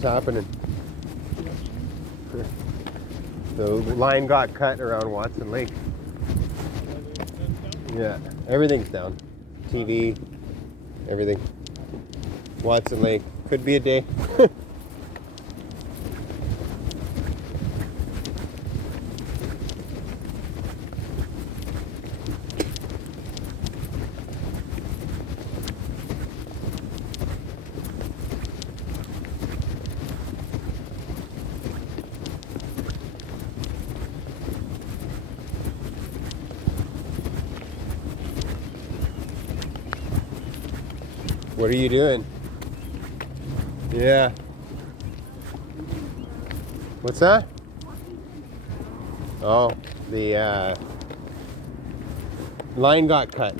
What's happening? The line got cut around Watson Lake. Yeah, everything's down. TV, everything. Watson Lake. Could be a day. What are you doing? Yeah. What's that? Oh, the line got cut.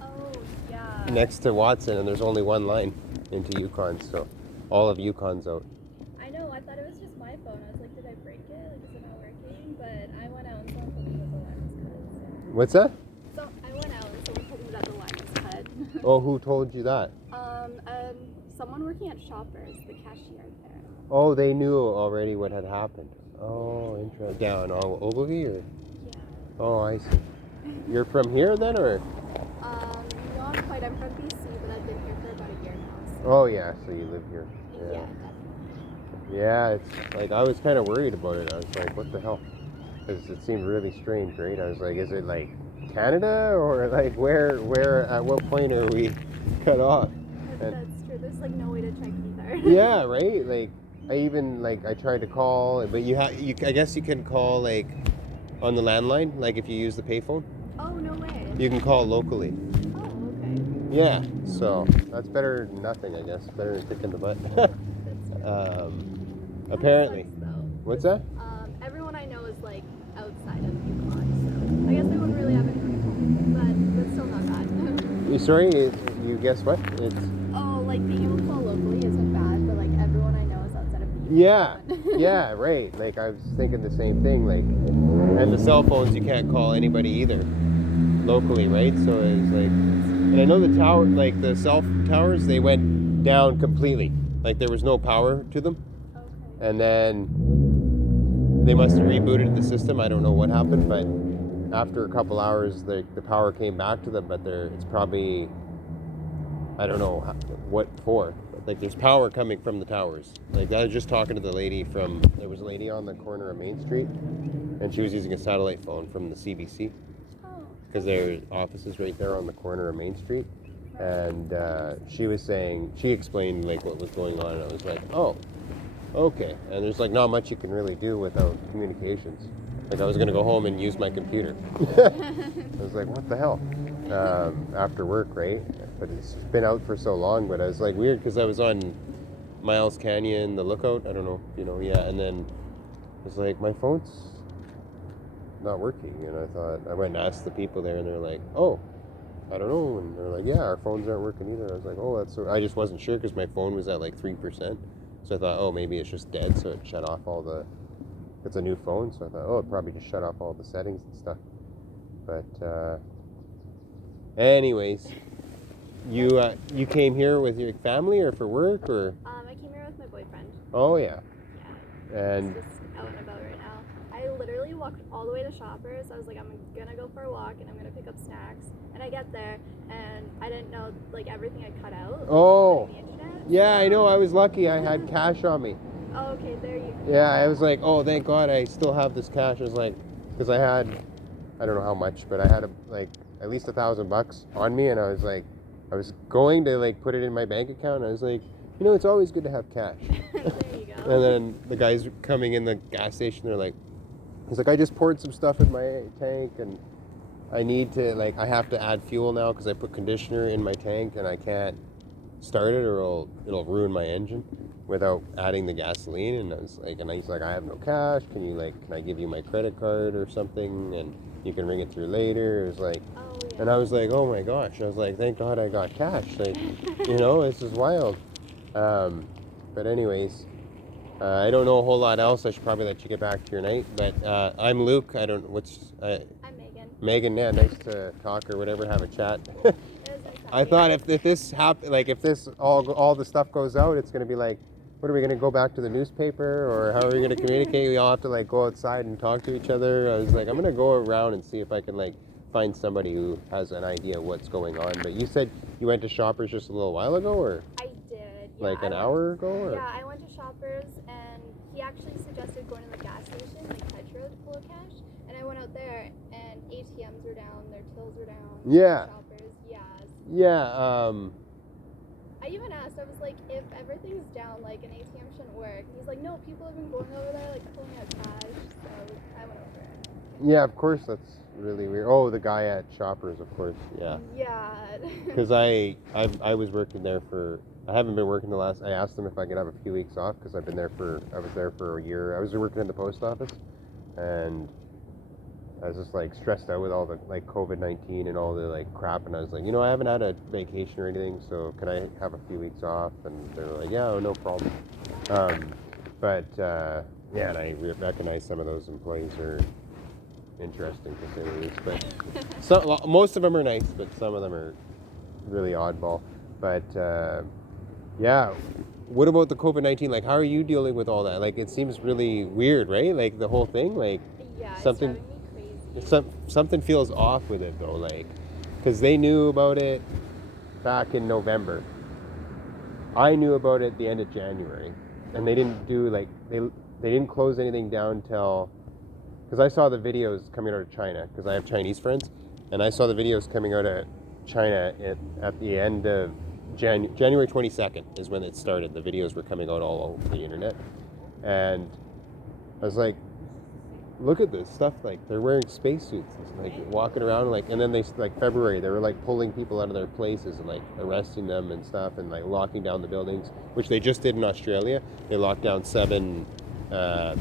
Oh, yeah. Next to Watson, and there's only one line into Yukon, so all of Yukon's out. I know, I thought it was just my phone. I was like, did I break it? Like, is it not working? But I went out and someone told me that the line was cut. So. What's that? So I went out and someone told me that the line was cut. Oh, who told you that? Someone working at Shoppers, the cashier there. Oh, they knew already what had happened. Oh, interesting. Down Ogilvy, or? Yeah. Oh, I see. You're from here then, or? Not quite. I'm from BC, but I've been here for about a year now. So. Oh, yeah, so you live here. Yeah, definitely. Yeah, it's like, I was kind of worried about it. I was like, what the hell? Because it seemed really strange, right? I was like, is it like Canada, or like where at what point are we cut off? That's true. There's like no way to check either. Yeah, right? Like, I tried to call, but I guess you can call like on the landline, like if you use the payphone. Oh, no way. You can call locally. Oh, okay. Yeah, so that's better than nothing, I guess. Better than kicking the butt. Apparently. That sucks, though. What's that? Everyone I know is like outside of Yukon, so I guess they wouldn't really have it but that's still not bad. Sorry, you guess what? It's Oh, like being able to call locally isn't bad, but like everyone I know is outside of the Yukon. yeah, yeah, right. Like I was thinking the same thing. Like, and the cell phones you can't call anybody either locally, right? So it's like, and I know the tower, like the cell towers, they went down completely. Like there was no power to them. Okay. And then they must have rebooted the system. I don't know what happened, but after a couple hours, the power came back to them. But it's probably, I don't know what for. But like there's power coming from the towers. Like I was just talking to the lady there was a lady on the corner of Main Street, and she was using a satellite phone from the CBC. Oh. Because their office is right there on the corner of Main Street. And she explained like what was going on, and I was like, oh, okay. And there's like not much you can really do without communications. Like I was gonna go home and use my computer. I was like, what the hell? After work, right? But it's been out for so long, but I was like weird because I was on Miles Canyon, the Lookout, I don't know, yeah, and then it was like, my phone's not working, and I went and asked the people there, and they're like, oh, I don't know, and they're like, yeah, our phones aren't working either. I was like, oh, I just wasn't sure because my phone was at like 3%, so I thought, oh, maybe it's just dead, so it shut off it's a new phone, so I thought, oh, it probably just shut off all the settings and stuff. But anyways, you came here with your family or for work, or? I came here with my boyfriend. Oh yeah. Yeah. And just out and about right now. I literally walked all the way to Shoppers. I was like, I'm gonna go for a walk and I'm gonna pick up snacks. And I get there and I didn't know like everything I cut out. Oh. The internet. Yeah, I know. I was lucky. I had cash on me. Oh, okay. There you go. Yeah, I was like, oh, thank God, I still have this cash. I was like, because I don't know how much, but I had at least $1,000 on me, and I was like, I was going to like put it in my bank account. And I was like, it's always good to have cash. There you go. And then the guys coming in the gas station, they're like, he's like, I just poured some stuff in my tank, and I need to I have to add fuel now because I put conditioner in my tank, and I can't start it or it'll ruin my engine without adding the gasoline. And I was like, and he's like, I have no cash. Can I give you my credit card or something, and you can ring it through later? It was like, Oh, yeah. and I was like, oh my gosh. I was like, thank God I got cash. Like, this is wild. But anyways, I don't know a whole lot else. I should probably let you get back to your night. But I'm Luke. I don't. I'm Megan. Megan, yeah, nice to talk or whatever. Have a chat. It was nice I thought if this happened, if this all the stuff goes out, it's gonna be like, what are we gonna go back to the newspaper, or how are we gonna communicate? We all have to go outside and talk to each other. I was like, I'm gonna go around and see if I can find somebody who has an idea of what's going on. But you said you went to Shoppers just a little while ago, or I did. Yeah, an hour ago, or? Yeah, I went to Shoppers, and he actually suggested going to the gas station, Petro, to pull a cash. And I went out there, and ATMs were down, their tills were down. Yeah. Shoppers, yes. Yeah. I even asked, I was like, if everything's down, an ATM shouldn't work. And he's like, no, people have been going over there, pulling out cash. So I went over it. Yeah, of course, that's really weird. Oh, the guy at Shoppers, of course, yeah. Yeah. Because I was working there I haven't been working I asked them if I could have a few weeks off because I was there for a year. I was working in the post office, and I was just stressed out with all the COVID-19 and all the crap, and I was like, I haven't had a vacation or anything, so can I have a few weeks off? And they were like, yeah, no problem. Yeah, and I recognize some of those employees are interesting to say the least, but most of them are nice, but some of them are really oddball. But yeah, what about the COVID-19? How are you dealing with all that? It seems really weird, right? The whole thing, yeah, something. It's driving me crazy. Something feels off with it though, because they knew about it back in November. I knew about it at the end of January, and they didn't do they didn't close anything down till, because I saw the videos coming out of China, because I have Chinese friends, and I saw the videos coming out of China at the end of January 22nd is when it started. The videos were coming out all over the internet, and I was like, look at this stuff, they're wearing spacesuits, walking around, and then they, February, they were pulling people out of their places and arresting them and stuff, and locking down the buildings, which they just did in Australia. They locked down 7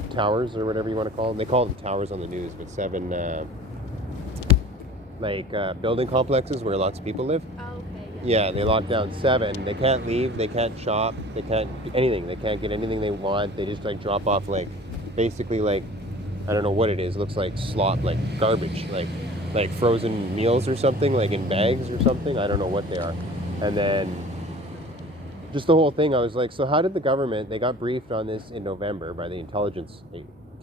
towers, or whatever you want to call them. They call them towers on the news, but 7 building complexes where lots of people live. Oh, okay. Yeah, they locked down 7. They can't leave, they can't shop, they can't do anything. They can't get anything they want. They just drop off basically I don't know what it is. It looks like slop, garbage, like frozen meals or something, in bags or something. I don't know what they are. And then just the whole thing, I was like, so how did the government, they got briefed on this in November by the intelligence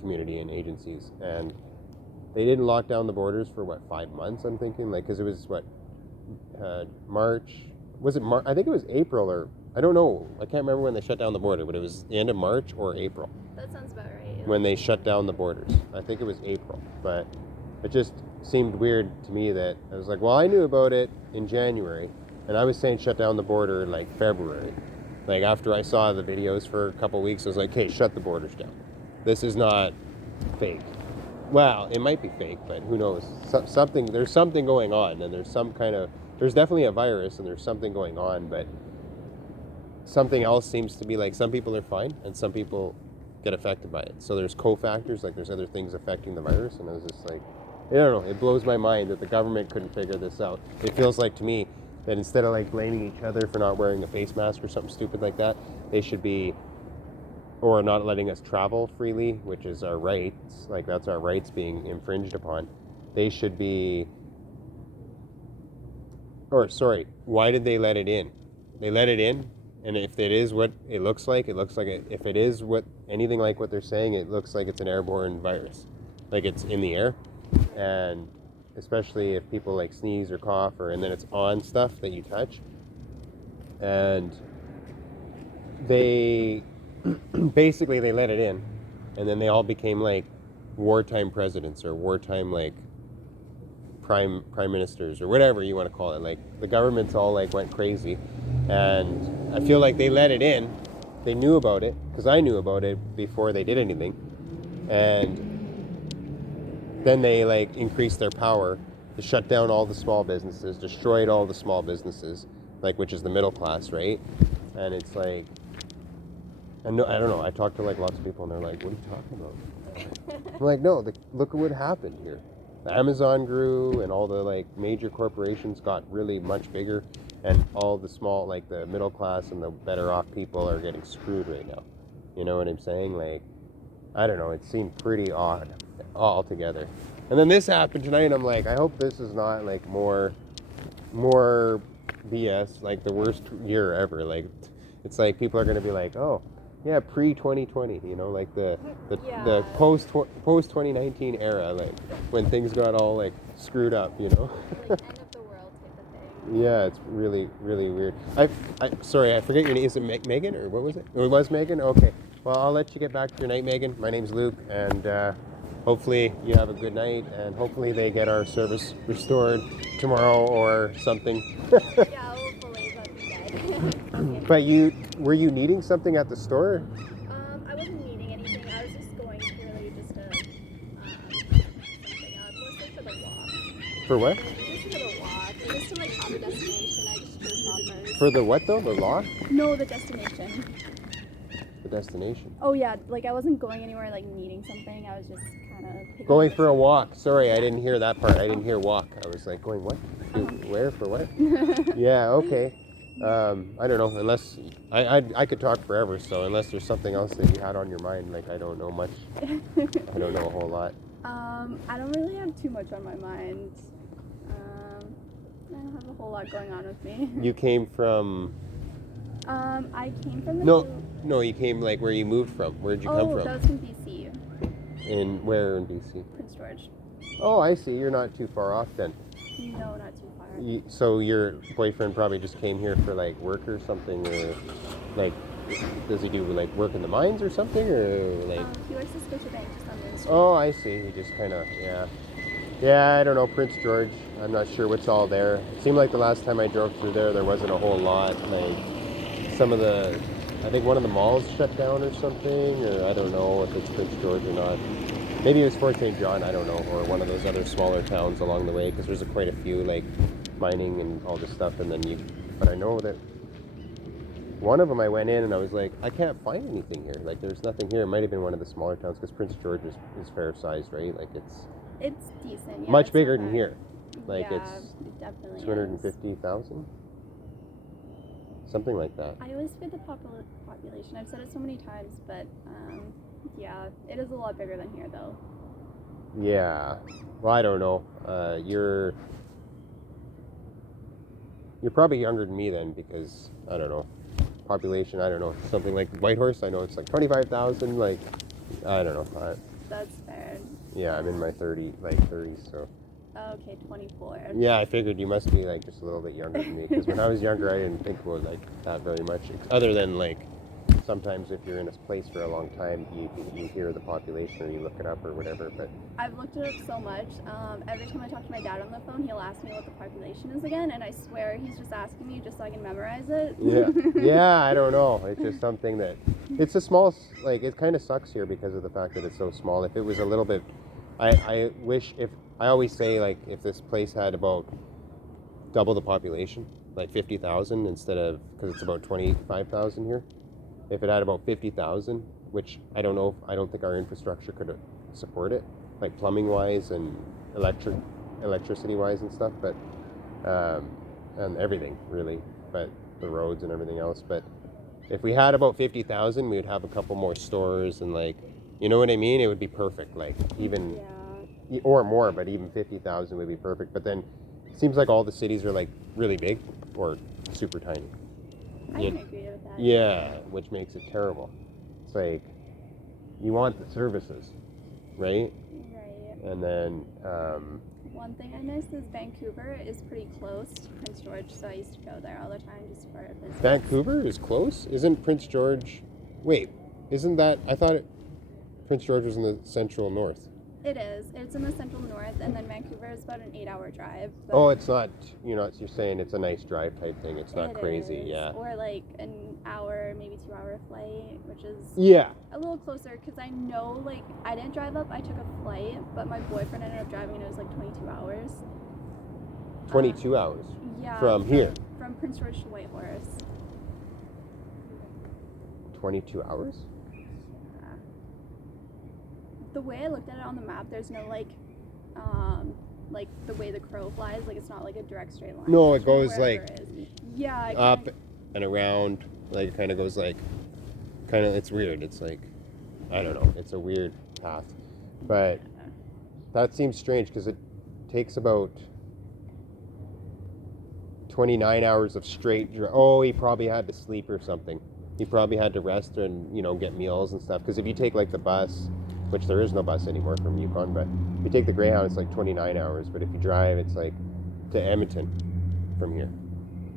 community and agencies, and they didn't lock down the borders for 5 months, I'm thinking, because it was March, was it March? I think it was April, or I don't know. I can't remember when they shut down the border, but it was the end of March or April. That sounds about right. When they shut down the borders. I think it was April, but it just seemed weird to me that I was like, well, I knew about it in January, and I was saying shut down the border in February. After I saw the videos for a couple weeks, I was like, hey, shut the borders down. This is not fake. Well, it might be fake, but who knows? There's something going on, and there's definitely a virus, and there's something going on, but something else seems to be some people are fine, and some people get affected by it. So there's cofactors, there's other things affecting the virus, and I was just I don't know, it blows my mind that the government couldn't figure this out. It feels like to me that instead of blaming each other for not wearing a face mask or something stupid like that, they should be, or not letting us travel freely, which is our rights, that's our rights being infringed upon. They should be, why did they let it in? They let it in, and if it is what it looks like if it is anything like what they're saying, it looks like it's an airborne virus. It's in the air, and especially if people sneeze or cough, and then it's on stuff that you touch. And they basically they let it in, and then they all became wartime presidents or wartime prime ministers or whatever you want to call it. Like the government's all like went crazy, and I feel like they let it in. They knew about it because I knew about it before they did anything, and then they like increased their power to shut down all the small businesses, destroyed all the small businesses, like which is the middle class, right? And it's like, and no, I don't know. I talked to like lots of people, and they're like, "What are you talking about?" I'm like, "No, look at what happened here. The Amazon grew, and all the like major corporations got really much bigger, and all the small, like the middle class and the better off people are getting screwed right now. You know what I'm saying? Like, I don't know. It seemed pretty odd altogether. And then this happened tonight, and I'm like, I hope this is not like more BS, like the worst year ever. Like, it's like people are gonna be like, oh, yeah, pre-2020, you know, like the post 2019 era, like when things got all like screwed up, you know. Like end of the world type of thing. Yeah, it's really weird. Sorry, I forget your name. Is it Megan or what was it? Oh, it was Megan. Okay. Well, I'll let you get back to your night, Megan. My name's Luke, and hopefully you have a good night, and hopefully they get our service restored tomorrow or something. Yeah, hopefully, but dead. Okay. But were you needing something at the store? I wasn't needing anything. I was just going purely just to something up, mostly for the walk. For what? Just for the walk. Just to like find the destination. I just drew shoppers. For the what though? The lock? No, the destination. The destination. Oh yeah, like I wasn't going anywhere like needing something. I was just kind of going for a walk. Sorry, I didn't hear that part. I didn't hear walk. I was like, going what? Where for what? Yeah, okay. I don't know. Unless I could talk forever. So unless there's something else that you had on your mind, like I don't know much. I don't know a whole lot. I don't really have too much on my mind. I don't have a whole lot going on with me. You came from. I came from the. No, you came like where you moved from. Where'd you come from? Oh, that was from BC. In where in BC? Prince George. Oh, I see. You're not too far off then. No, not too far. So your boyfriend probably just came here for like work or something, or like, does he do like work in the mines or something, or like? He works at Scotiabank just on Main Street. Oh, I see. He just kind of yeah. I don't know, Prince George. I'm not sure what's all there. It seemed like the last time I drove through there wasn't a whole lot. Like some of the, I think one of the malls shut down or something, or I don't know if it's Prince George or not. Maybe it was Fort St. John, I don't know, or one of those other smaller towns along the way, because there's quite a few, like, mining and all this stuff, and then but I know that one of them I went in and I was like, I can't find anything here. Like, there's nothing here. It might have been one of the smaller towns, because Prince George is fair sized, right? Like, it's decent, yeah. Much bigger than here. Like, yeah, it's it definitely 250,000? Something like that. I always fear the population. I've said it so many times, but yeah, it is a lot bigger than here, though. Yeah. Well, I don't know. You're probably younger than me then, because I don't know. Population, I don't know. Something like Whitehorse, I know it's like 25,000. Like, I don't know. That's fair. Yeah, I'm in my 30s, so. Okay, 24. Yeah, I figured you must be like just a little bit younger than me, because when I was younger, I didn't think about like that very much. Other than like sometimes if you're in a place for a long time, you hear the population or you look it up or whatever. But I've looked it up so much. Every time I talk to my dad on the phone, he'll ask me what the population is again, and I swear he's just asking me just so I can memorize it. Yeah, I don't know. It's just something that it's a small. Like it kind of sucks here because of the fact that it's so small. If it was a little bit, I wish if. I always say, like, if this place had about double the population, like 50,000 instead of, because it's about 25,000 here, if it had about 50,000, which I don't know, I don't think our infrastructure could support it, like plumbing-wise and electricity-wise and stuff, but, and everything, really, but the roads and everything else, but if we had about 50,000, we would have a couple more stores and, like, you know what I mean? It would be perfect, like, even... Yeah. Or more, but even 50,000 would be perfect. But then it seems like all the cities are like really big or super tiny. I can agree with that. Yeah, which makes it terrible. It's like you want the services, right? Right. And then one thing I missed is Vancouver is pretty close to Prince George, so I used to go there all the time just for business. Vancouver is close? Isn't Prince George... Wait, isn't that... I thought Prince George was in the central north. It is. It's in the central north, and then Vancouver is about an 8-hour drive. But Oh, it's not, you're saying it's a nice drive type thing. It's not it crazy, is. yeah. Or like an hour, maybe 2-hour flight, which is Yeah. a little closer, because I know, like, I didn't drive up, I took a flight, but my boyfriend ended up driving, and it was like 22 hours. 22 hours? Yeah. From here? From Prince George to Whitehorse. 22 hours? Yeah. The way I looked at it on the map, there's no, like the way the crow flies, like, it's not like a direct straight line. No, it goes, like, it is. Yeah, up and around, like, it kind of goes, like, it's weird. It's like, I don't know, it's a weird path. But that seems strange, because it takes about 29 hours of straight oh, he probably had to sleep or something. He probably had to rest and, get meals and stuff. Because if you take, like, the bus, which there is no bus anymore from Yukon, but if you take the Greyhound, it's like 29 hours. But if you drive, it's like to Edmonton from here,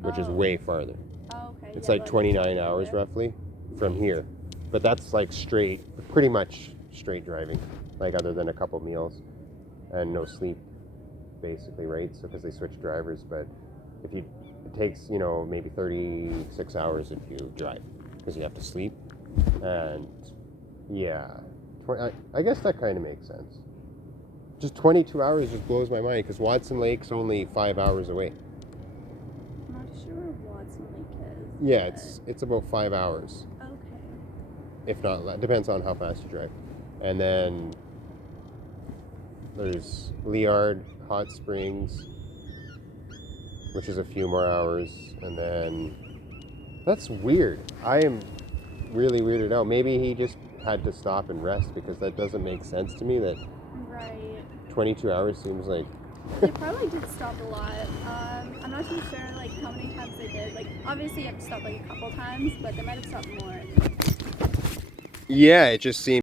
which is way farther. Oh, okay. It's Yeah, like 29 hours roughly from here. But that's like pretty much straight driving, like other than a couple meals and no sleep, basically, right? So because they switch drivers, but it takes, maybe 36 hours if you drive, because you have to sleep. And yeah, I guess that kind of makes sense. Just 22 hours just blows my mind, because Watson Lake's only 5 hours away. I'm not sure where Watson Lake is. Yeah, it's about 5 hours. Okay. If not, depends on how fast you drive. And then there's Liard, Hot Springs, which is a few more hours. And then that's weird. I am really weirded out. Maybe he just had to stop and rest, because that doesn't make sense to me. That Right. 22 hours seems like They probably did stop a lot. I'm not too sure, like, how many times they did. Like, obviously you have to stop, like, a couple times, but they might have stopped more. yeah, it just seems